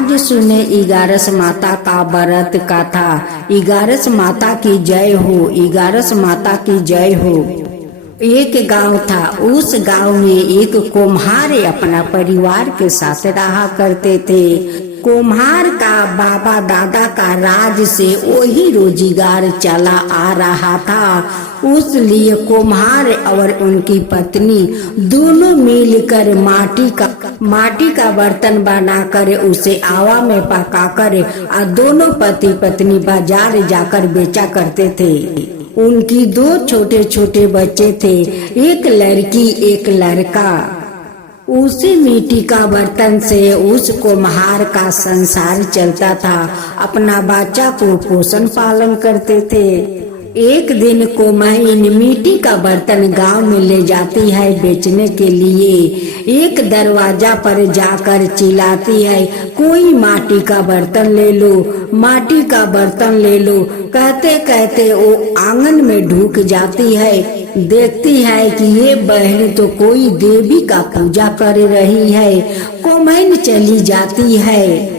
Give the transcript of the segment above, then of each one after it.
आज सुने इगारस माता का व्रत कथा। इगारस माता की जय हो, इगारस माता की जय हो। एक गांव था। उस गांव में एक कुम्हार अपना परिवार के साथ रहा करते थे। कुम्हार का बाबा दादा का राज से वही रोजगार चला आ रहा था। उसलिए कुम्हार और उनकी पत्नी दोनों मिलकर माटी का बर्तन बनाकर उसे आवा में पकाकर और दोनों पति पत्नी बाजार जाकर बेचा करते थे। उनकी दो छोटे छोटे बच्चे थे, एक लड़की एक लड़का। उसी मिट्टी का बर्तन से उस कुम्हार का संसार चलता था। अपना बच्चा को पोषण पालन करते थे। एक दिन कुम्हार मिट्टी का बर्तन गांव में ले जाती है बेचने के लिए। एक दरवाजा पर जाकर चिल्लाती है, कोई माटी का बर्तन ले लो, माटी का बर्तन ले लो। कहते कहते वो आंगन में ढुक जाती है। देखती है कि ये बहन तो कोई देवी का पूजा कर रही है। कुम्हार चली जाती है।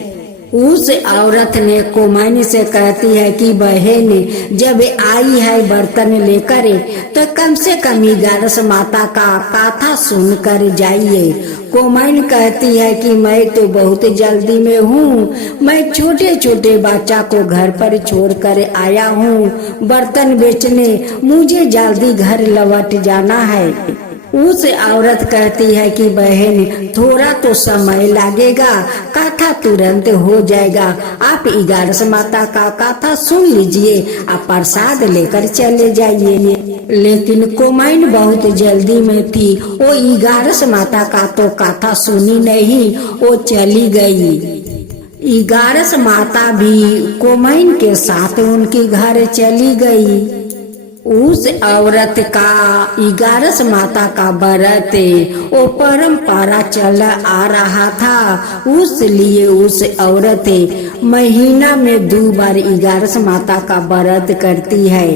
उस औरत ने कुम्हार से कहती है कि बहन जब आई है बर्तन लेकर तो कम से कम इगारस माता का कथा सुन कर जाइए। कुम्हार कहती है कि मैं तो बहुत जल्दी में हूँ, मैं छोटे छोटे बच्चा को घर पर छोड़ कर आया हूँ बर्तन बेचने, मुझे जल्दी घर लौट जाना है। उस औरत कहती है कि बहन थोड़ा तो समय लगेगा, कथा तुरंत हो जाएगा। आप इगारस माता का कथा सुन लीजिए, आप प्रसाद लेकर चले जाइए। लेकिन कुम्हार बहुत जल्दी में थी। वो इगारस माता का तो कथा सुनी नहीं, वो चली गई। इगारस माता भी कुम्हार के साथ उनके घर चली गई। उस औरत का इगारस माता का व्रत वो परंपरा चला आ रहा था। उसलिए उस औरत महीना में 2 बार इगारस माता का व्रत करती है।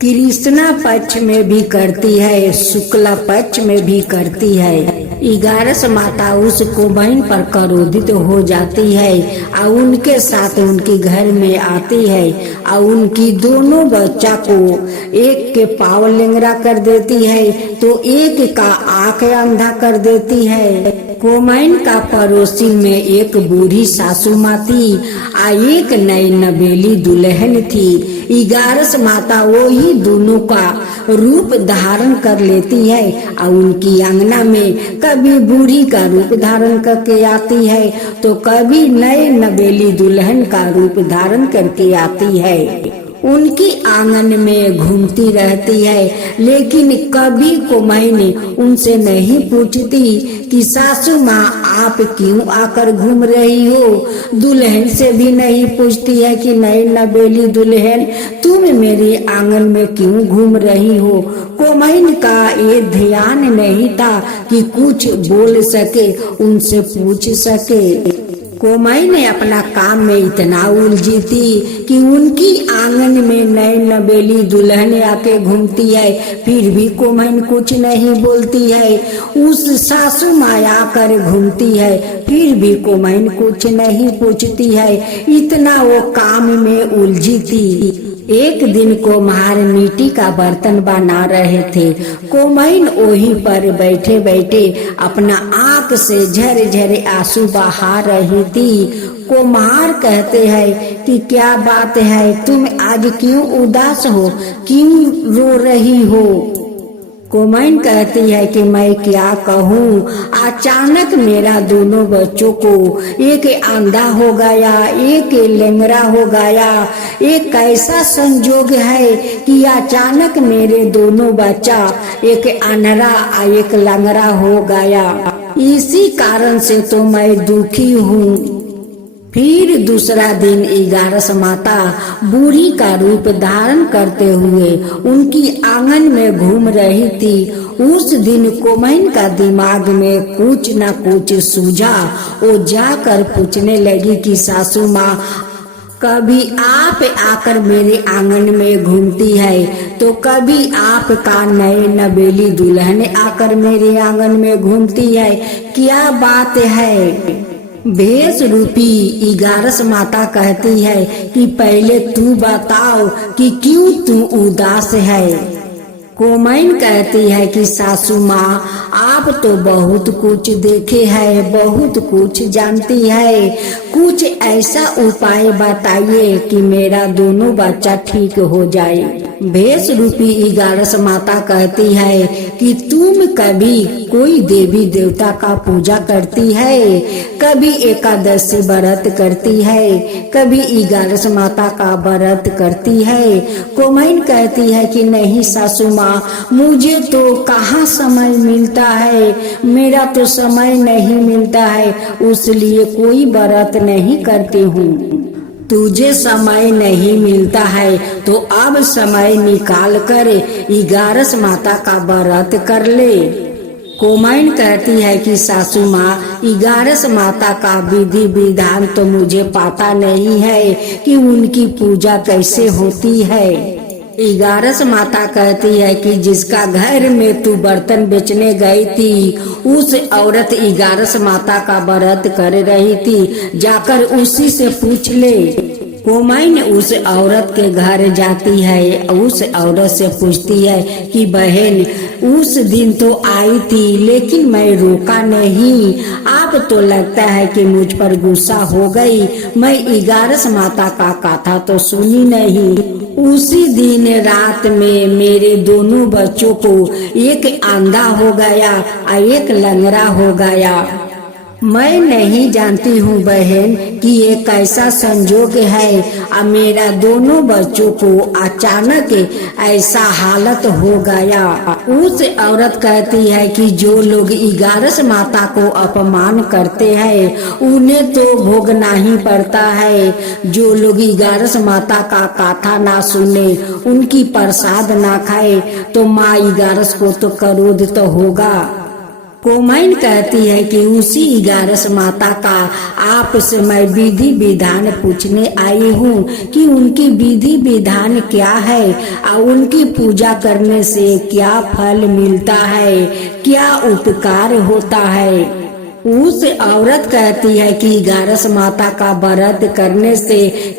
कृष्णा पक्ष में भी करती है, शुक्ला पक्ष में भी करती है। इगारस माता उस कुम्हार पर क्रोधित हो जाती है और उनके साथ उनके घर में आती है और उनकी दोनों बच्चा को एक के पाँव लेंगड़ा कर देती है तो एक का आंख अंधा कर देती है। कुम्हार का पड़ोसी में एक बूढ़ी सासू माँ थी और एक नई नवेली दुल्हन थी। इगारस माता वही दोनों का रूप धारण कर लेती है और उनकी आंगना में कभी बूढ़ी का रूप धारण करके आती है तो कभी नए नवेली दुल्हन का रूप धारण करके आती है। उनकी आंगन में घूमती रहती है, लेकिन कभी कुम्हार उनसे नहीं पूछती कि सासू माँ आप क्यों आकर घूम रही हो। दुल्हन से भी नहीं पूछती है कि नई नवेली दुल्हन तुम मेरे आंगन में क्यों घूम रही हो। कुम्हार का ये ध्यान नहीं था कि कुछ बोल सके, उनसे पूछ सके। कुम्हार ने अपना काम में इतना उलझी थी कि उनकी आंगन में नई नवेली दुल्हन आके घूमती है, फिर भी कुम्हार कुछ नहीं बोलती है। उस सासू माँ आकर घूमती है, फिर भी कुम्हार कुछ नहीं पूछती है। इतना वो काम में उलझी थी। एक दिन कुम्हार मिट्टी का बर्तन बना रहे थे। कुम्हार वहीं पर बैठे बैठे अपना आंख से झरझर आंसू बहा रही थी। कुम्हार कहते हैं कि क्या बात है, तुम आज क्यों उदास हो, क्यों रो रही हो। कुम्हार कहती है कि मैं क्या कहूँ, अचानक मेरा दोनों बच्चों को एक अंधा हो गया, एक लंगड़ा हो गया। एक ऐसा संजोग है कि अचानक मेरे दोनों बच्चा एक अंधरा और एक लंगड़ा हो गया। इसी कारण से तो मैं दुखी हूँ। फिर दूसरा दिन इगारस माता बूढ़ी का रूप धारण करते हुए उनकी आंगन में घूम रही थी। उस दिन कुम्हार का दिमाग में कुछ न कुछ सूझा। वो जाकर पूछने लगी कि सासू माँ कभी आप आकर मेरे आंगन में घूमती है तो कभी आपका नए नवेली दुल्हन आकर मेरे आंगन में घूमती है, क्या बात है। भेष रूपी 11 माता कहती है कि पहले तू बताओ कि क्यों तू उदास है। कोमैन कहती है कि सासू माँ, आप तो बहुत कुछ देखे है, बहुत कुछ जानती है, कुछ ऐसा उपाय बताइए कि मेरा दोनों बच्चा ठीक हो जाए। भेष रूपी 11 माता कहती है कि तुम कभी कोई देवी देवता का पूजा करती है, कभी एकादशी व्रत करती है, कभी 11 माता का व्रत करती है। कोमैन कहती है कि नहीं सासू माँ, मुझे तो कहाँ समय मिलता है, मेरा तो समय नहीं मिलता है, उसलिए कोई व्रत नहीं करती हूँ। तुझे समय नहीं मिलता है तो अब समय निकाल कर 11 माता का व्रत कर ले। कोमैन कहती है कि सासू माँ, 11 माता का विधि विधान तो मुझे पता नहीं है कि उनकी पूजा कैसे होती है। 11 माता कहती है कि जिसका घर में तू बर्तन बेचने गई थी, उस औरत 11 माता का व्रत कर रही थी, जाकर उसी से पूछ ले। कोमैन उस औरत के घर जाती है, उस औरत से पूछती है कि बहन, उस दिन तो आई थी लेकिन मैं रोका नहीं, आप तो लगता है कि मुझ पर गुस्सा हो गई, मैं 11 माता का कथा तो सुनी नहीं। उसी दिन रात में मेरे दोनों बच्चों को एक अंधा हो गया और एक लंगड़ा हो गया। मैं नहीं जानती हूँ बहन कि ये कैसा संजोग है, और मेरा दोनों बच्चों को अचानक ऐसा हालत हो गया। उस औरत कहती है कि जो लोग 11 माता को अपमान करते हैं उन्हें तो भोगना ही पड़ता है, जो लोग 11 माता का कथा ना सुने, उनकी प्रसाद ना खाए तो माँ 11 को तो क्रोध तो होगा। कोमैन कहती है कि उसी 11 माता का आपसे मैं विधि विधान पूछने आई हूँ कि उनकी विधि विधान क्या है और उनकी पूजा करने से क्या फल मिलता है, क्या उपकार होता है। उस औरत कहती है कि 11 माता का व्रत करने से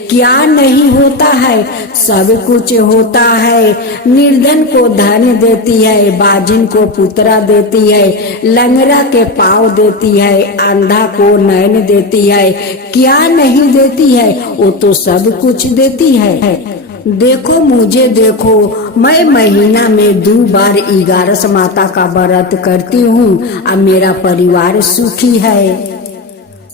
क्या नहीं होता है, सब कुछ होता है। निर्धन को धन देती है, बाजिन को पुत्रा देती है, लंगड़ा के पाँव देती है, अंधा को नयन देती है, क्या नहीं देती है, वो तो सब कुछ देती है। देखो मुझे देखो, मैं महीना में 2 बार 11 माता का व्रत करती हूँ और मेरा परिवार सुखी है।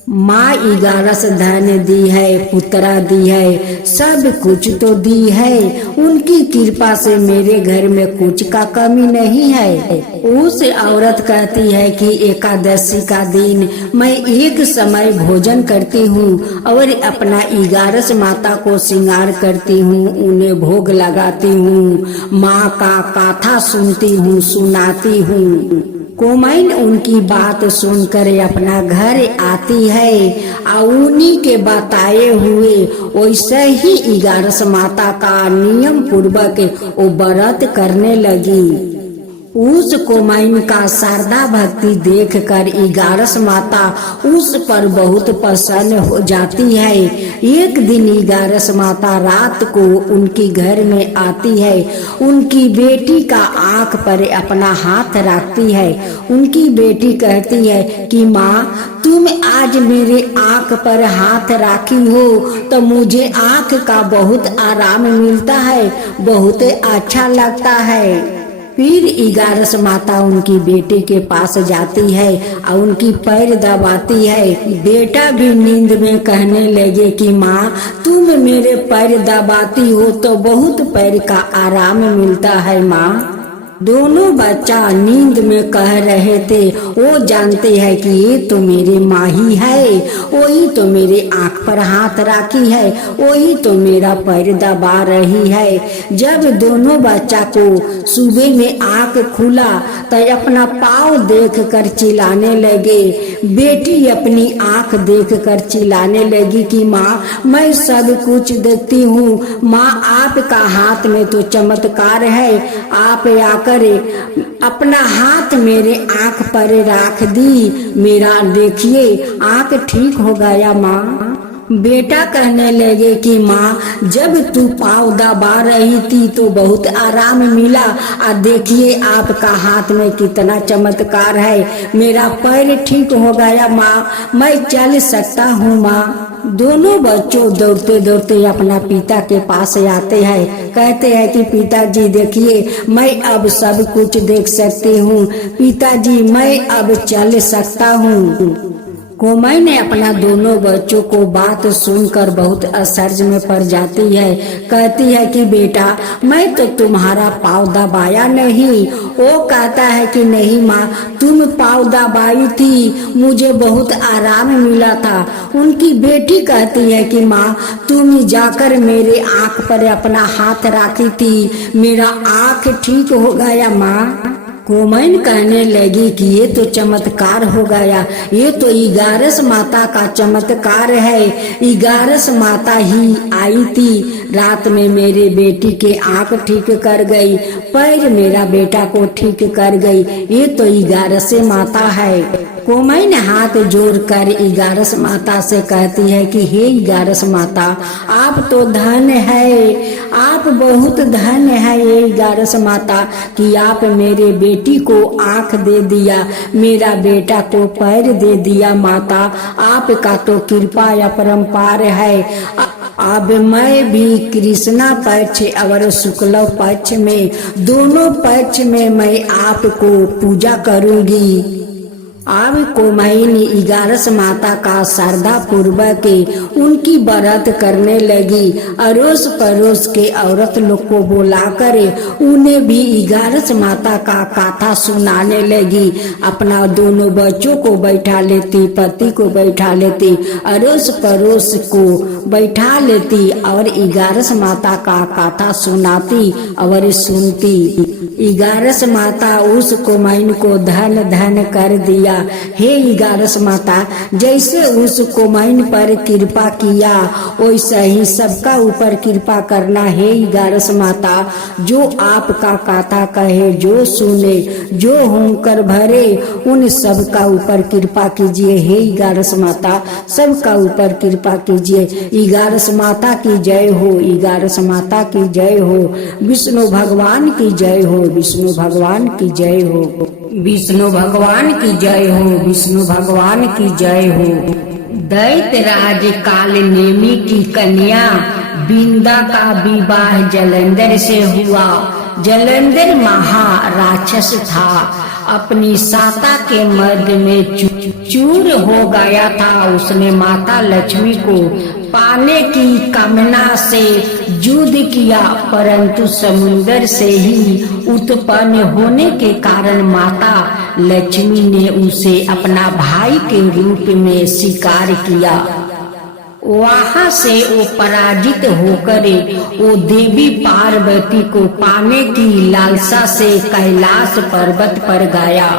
माँ 11 धन दी है, पुत्रा दी है, सब कुछ तो दी है, उनकी कृपा से मेरे घर में कुछ का कमी नहीं है। उस औरत कहती है कि एकादशी का दिन मैं एक समय भोजन करती हूँ और अपना 11 माता को श्रृंगार करती हूँ, उन्हें भोग लगाती हूँ, माँ का कथा सुनती हूँ, सुनाती हूँ। कोमैन उनकी बात सुनकर अपना घर आती है और उन्हीं के बताए हुए वैसे ही 11 माता का नियम पूर्वक वो व्रत करने लगी। उस कोमैन का श्रद्धा भक्ति देखकर 11 माता उस पर बहुत प्रसन्न हो जाती है। एक दिन 11 माता रात को उनकी घर में आती है, उनकी बेटी का आंख पर अपना हाथ रखती है। उनकी बेटी कहती है कि माँ, तुम आज मेरे आंख पर हाथ रखी हो तो मुझे आंख का बहुत आराम मिलता है, बहुत अच्छा लगता है। फिर 11 माता उनकी बेटे के पास जाती है और उनकी पैर दबाती है। बेटा भी नींद में कहने लगे कि माँ, तुम मेरे पैर दबाती हो तो बहुत पैर का आराम मिलता है माँ। दोनों बच्चा नींद में कह रहे थे, वो जानते हैं कि ये तो मेरी माँ ही है, वही तो मेरे आँख पर हाथ रखी है, वही तो मेरा पैर दबा रही है। जब दोनों बच्चा को सुबह में आँख खुला तो अपना पाँव देख कर चिल्लाने लगे। बेटी अपनी आँख देख कर चिल्लाने लगी कि माँ, मैं सब कुछ देखती हूँ, माँ आपका हाथ में तो चमत्कार है, आप आकर करे अपना हाथ मेरे आंख पर रख दी। मेरा देखिए आंख ठीक हो गया माँ। बेटा कहने लगे कि माँ जब तू पाँव दबा रही थी तो बहुत आराम मिला, और देखिए आपका हाथ में कितना चमत्कार है। मेरा पैर ठीक हो गया माँ, मैं चल सकता हूँ माँ। दोनों बच्चों दौड़ते दौड़ते अपना पिता के पास आते हैं। कहते हैं कि पिताजी देखिए मैं अब सब कुछ देख सकती हूँ, पिताजी मैं अब चल सकता हूँ। कोमई ने अपना दोनों बच्चों को बात सुनकर बहुत आश्चर्य में पड़ जाती है। कहती है कि बेटा मैं तो तुम्हारा पाँव दबाया नहीं। वो कहता है कि नहीं माँ तुम पाँव दबाई थी, मुझे बहुत आराम मिला था। उनकी बेटी कहती है कि माँ तुम जाकर मेरे आँख पर अपना हाथ रखी थी, मेरा आँख ठीक हो गया माँ। कोमैन कहने लगी कि ये तो चमत्कार हो गया, ये तो इगारस माता का चमत्कार है। इगारस माता ही आई थी, रात में मेरे बेटी के आंख ठीक कर गई, पैर मेरा बेटा को ठीक कर गई, ये तो इगारस माता है। कोमैन हाथ जोड़कर इगारस माता से कहती है कि हे इगारस माता आप तो धन है, आप बहुत धन है ये इगारस माता कि आप मेरे बेटी को आंख दे दिया, मेरा बेटा को पैर दे दिया। माता आपका तो कृपा अपरंपार है। अब मैं भी कृष्णा पक्ष और शुक्ल पक्ष में दोनों पक्ष में मैं आपको पूजा करूंगी। अब कोमैन इगारस माता का श्रद्धा पूर्वक उनकी व्रत करने लगी। अड़ोस पड़ोस के औरत लोग को बुलाकर उन्हें भी इगारस माता का कथा सुनाने लगी। अपना दोनों बच्चों को बैठा लेती, पति को बैठा लेती, अड़ोस पड़ोस को बैठा लेती और इगारस माता का कथा सुनाती और सुनती। इगारस माता उस कोमैन को धन धन कर दिया। हे इगारस माता जैसे उस कोमैन पर कृपा किया वैसा ही सबका ऊपर कृपा करना। हे इगारस माता जो आपका कथा कहे, जो सुने, जो होकर भरे उन सबका ऊपर कृपा कीजिए। हे इगारस माता सबका ऊपर कृपा कीजिए। इगारस माता की जय हो, इगारस माता की जय हो, विष्णु भगवान की जय हो, विष्णु भगवान की जय हो, विष्णु भगवान की जय हो, विष्णु भगवान की जय हो। दैत्यराज काल नेमी की कन्या बिंदा का विवाह जलंधर से हुआ। जलंधर महाराक्षस था, अपनी साता के मध्य में चूर हो गया था। उसने माता लक्ष्मी को पाने की कामना से युद्ध किया, परंतु समुद्र से ही उत्पन्न होने के कारण माता लक्ष्मी ने उसे अपना भाई के रूप में स्वीकार किया। वहां से वो पराजित होकर वो देवी पार्वती को पाने की लालसा से कैलाश पर्वत पर गया।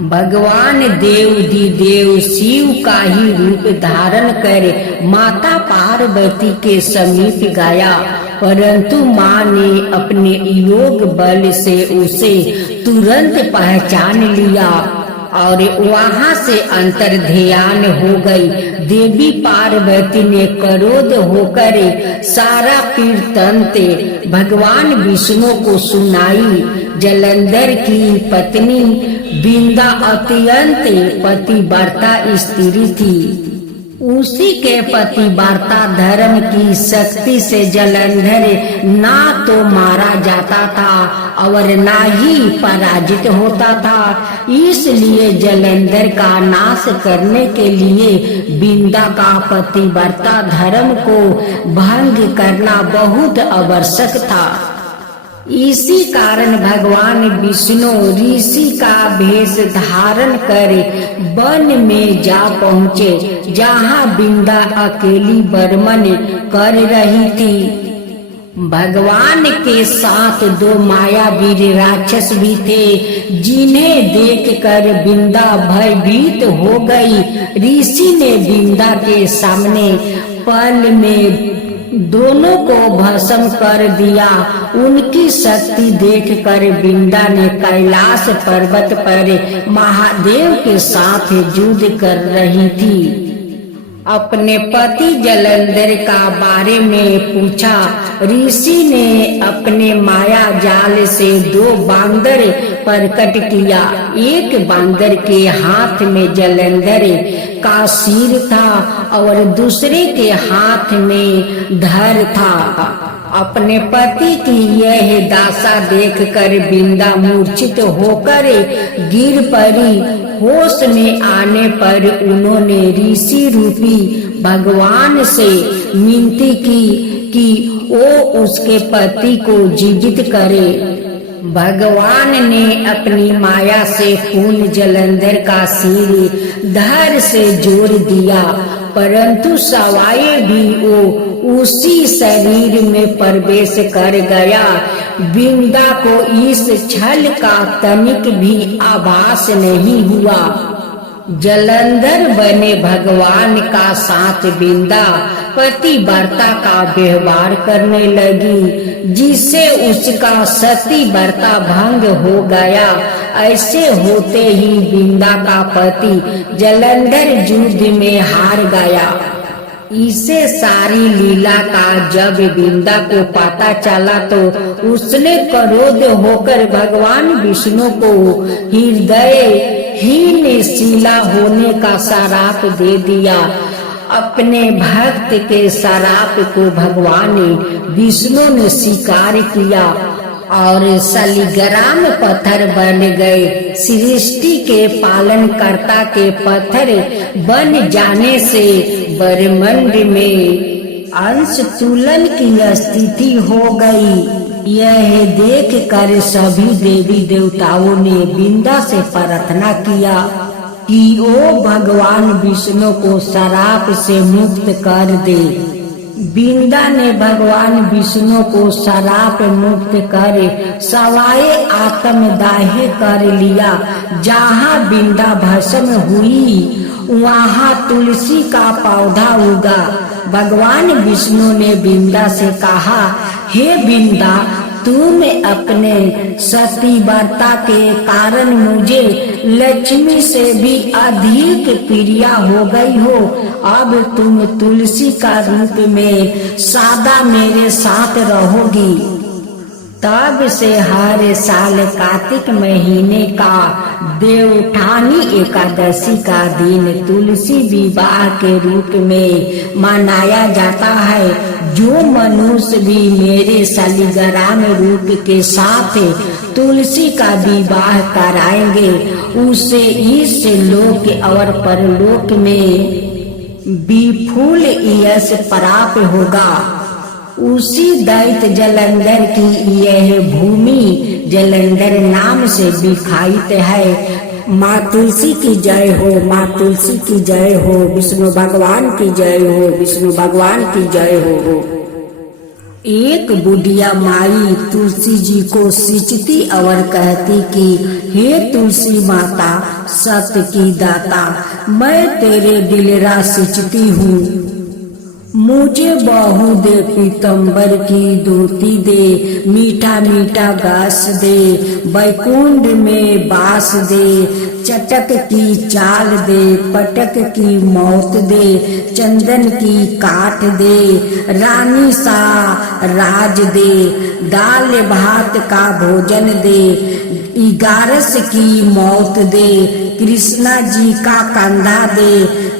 भगवान देव शिव का ही रूप धारण कर माता पार्वती के समीप गया, परंतु माँ ने अपने योग बल से उसे तुरंत पहचान लिया और वहां से अंतर ध्यान हो गई। देवी पार्वती ने क्रोध होकर सारा वृत्तांत भगवान विष्णु को सुनाई। जलंधर की पत्नी बिंदा अत्यंत पतिव्रता स्त्री थी। उसी के पतिव्रता धर्म की शक्ति से जलंधर ना तो मारा जाता था और ना ही पराजित होता था। इसलिए जलंधर का नाश करने के लिए बिंदा का पतिव्रता धर्म को भंग करना बहुत आवश्यक था। इसी कारण भगवान विष्णु ऋषि का भेष धारण कर वन में जा पहुँचे, जहाँ बिंदा अकेली बर्मन कर रही थी। भगवान के साथ दो मायावीर राक्षस भी थे, जिन्हें देखकर बिंदा भयभीत हो गई। ऋषि ने बिंदा के सामने पल में दोनों को भस्म कर दिया। उनकी शक्ति देखकर बिंदा ने कैलाश पर्वत पर महादेव के साथ युद्ध कर रही थी। अपने पति जलंधर का बारे में पूछा। ऋषि ने अपने माया जाल से 2 बांदर प्रकट किया। एक बांदर के हाथ में जलंधर का सिर था और दूसरे के हाथ में धड़ था। अपने पति की यह दशा देखकर बिंदा मूर्छित होकर गिर पड़ी। होश में आने पर उन्होंने ऋषि रूपी भगवान से विनती की कि वो उसके पति को जीवित करे। भगवान ने अपनी माया से खून जलंधर का सिर धड़ से जोड़ दिया, परंतु सवाए भी वो उसी शरीर में प्रवेश कर गया। बिंदा को इस छल का तनिक भी आभास नहीं हुआ। जलंधर बने भगवान का साथ बिंदा पतिव्रता का व्यवहार करने लगी, जिससे उसका सती व्रता भंग हो गया। ऐसे होते ही बिंदा का पति जलंधर युद्ध में हार गया। इसे सारी लीला का जब बिंदा को पता चला तो उसने क्रोध होकर भगवान विष्णु को हृदयहीन शिला होने का श्राप दे दिया। अपने भक्त के श्राप को भगवान विष्णु ने स्वीकार किया और शालिग्राम पत्थर बन गए। सृष्टि के पालन कर्ता के पत्थर बन जाने से ब्रह्मांड में अंश तुलन की स्थिति हो गई। यह देख कर सभी देवी देवताओं ने बिंदा से प्रार्थना किया कि ओ भगवान विष्णु को श्राप से मुक्त कर दे। बिंदा ने भगवान विष्णु को श्राप मुक्त कर सवाए आत्मदाह कर लिया। जहाँ बिंदा भस्म हुई वहाँ तुलसी का पौधा उगा। भगवान विष्णु ने बिंदा से कहा, हे बिंदा, तुम अपने सतीव्रता के कारण मुझे लक्ष्मी से भी अधिक प्रिय हो गई हो। अब तुम तुलसी का रूप में सदा मेरे साथ रहोगी। तब से हर साल कार्तिक महीने का देवउठानी एकादशी का दिन तुलसी विवाह के रूप में मनाया जाता है। जो मनुष्य भी मेरे शालिग्राम रूप के साथ तुलसी का विवाह कराएंगे उसे इस लोक और परलोक में विपुल यश प्राप्त होगा। उसी दैत्य जलंधर की यह भूमि जलंधर नाम से विख्यात है। माँ तुलसी की जय हो, माँ तुलसी की जय हो, विष्णु भगवान की जय हो, विष्णु भगवान की जय हो। एक बुढ़िया माई तुलसी जी को सिंचती और कहती कि हे तुलसी माता, सत्य की दाता, मैं तेरे दिलरा सिंचती हूँ। मुझे बहू दे, पीतम्बर की धोती दे, मीठा मीठा घास दे, बैकुंठ में बास दे, चटक की चाल दे, पटक की मौत दे, चंदन की काठ दे, रानी सा राज दे, दाल भात का भोजन दे, 11 की मौत दे, कृष्णा जी का कंधा दे।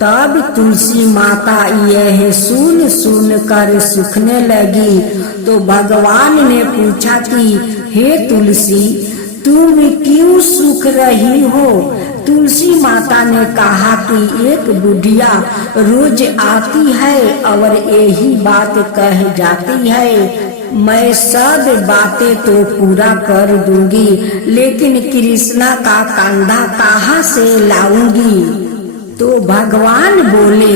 तब तुलसी माता यह सुन सुन कर सूखने लगी। तो भगवान ने पूछा कि हे तुलसी, तुम क्यों सूख रही हो? तुलसी माता ने कहा कि एक बुढ़िया रोज आती है और यही बात कह जाती है। मैं सब बातें तो पूरा कर दूंगी, लेकिन कृष्णा का कंधा कहाँ से लाऊंगी? तो भगवान बोले,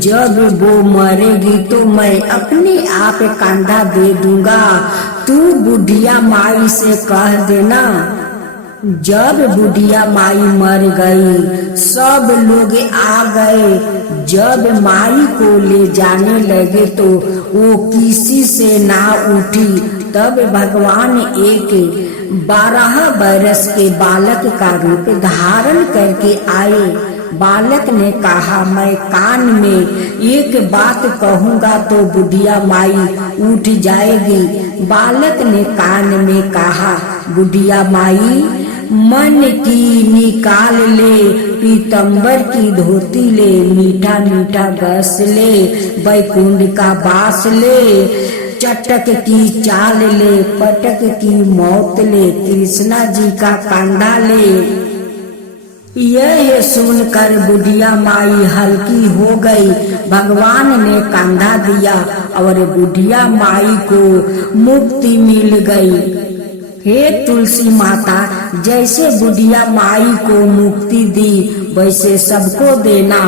जब वो मरेगी तो मैं अपने आप कंधा दे दूंगा। तू बुढ़िया माई से कह देना जब बुढ़िया माई मर गई सब लोग आ गए। जब माई को ले जाने लगे तो वो किसी से ना उठी। तब भगवान एक 12 बरस के बालक का रूप धारण करके आए। बालक ने कहा, मैं कान में एक बात कहूँगा तो बुढ़िया माई उठ जाएगी। बालक ने कान में कहा, बुढ़िया माई मन की निकाल ले, पीतम्बर की धोती ले, मीठा मीठा रस ले, बैकुंठ का बास ले, चटक की चाल ले, पटक की मौत ले, कृष्णा जी का कांधा ले। यह सुनकर बुढ़िया माई हल्की हो गई। भगवान ने कांधा दिया और बुढ़िया माई को मुक्ति मिल गई। हे तुलसी माता, जैसे बुढ़िया माई को मुक्ति दी वैसे सबको देना।